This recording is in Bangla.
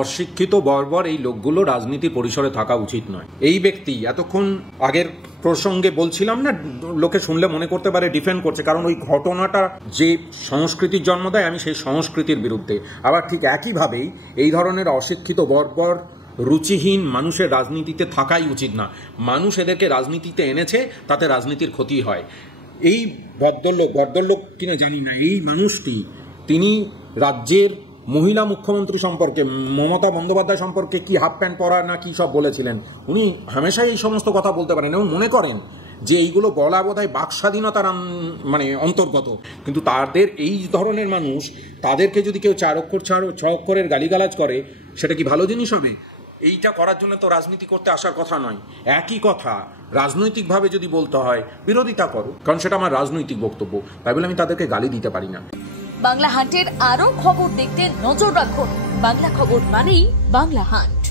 অশিক্ষিত বর্বর এই লোকগুলো রাজনীতির পরিসরে থাকা উচিত নয়। এই ব্যক্তি এতক্ষণ আগের প্রসঙ্গে বলছিলাম না, লোকে শুনলে মনে করতে পারে ডিফেন্ড করছে, কারণ ওই ঘটনাটা যে সংস্কৃতির জন্ম দেয় আমি সেই সংস্কৃতির বিরুদ্ধে। আবার ঠিক একইভাবেই এই ধরনের অশিক্ষিত বর্বর রুচিহীন মানুষের রাজনীতিতে থাকাই উচিত না। মানুষ এদেরকে রাজনীতিতে এনেছে, তাতে রাজনীতির ক্ষতি হয়। এই ভদ্রলোক কিনা জানি না, এই মানুষটি তিনি রাজ্যের মহিলা মুখ্যমন্ত্রী সম্পর্কে, মমতা বন্দ্যোপাধ্যায় সম্পর্কে কি হাফ প্যান্ট পরা না কি সব বলেছিলেন। উনি হামেশাই এই সমস্ত কথা বলতে পারেন এবং মনে করেন যে এইগুলো বলা বোধহয় বাক স্বাধীনতার অন্তর্গত। কিন্তু তাদের এই ধরনের মানুষ, তাদেরকে যদি কেউ 4 অক্ষর 6 অক্ষরের গালিগালাজ করে, সেটা কি ভালো জিনিস হবে? এইটা করার জন্য তো রাজনীতি করতে আসার কথা নয়। একই কথা রাজনৈতিকভাবে যদি বলতে হয়, বিরোধিতা করো, কারণ সেটা আমার রাজনৈতিক বক্তব্য। তাই বলে আমি তাদেরকে গালি দিতে পারি না। বাংলা হান্টের আরো খবর দেখতে নজর রাখুন। বাংলা খবর মানেই বাংলা হান্ট।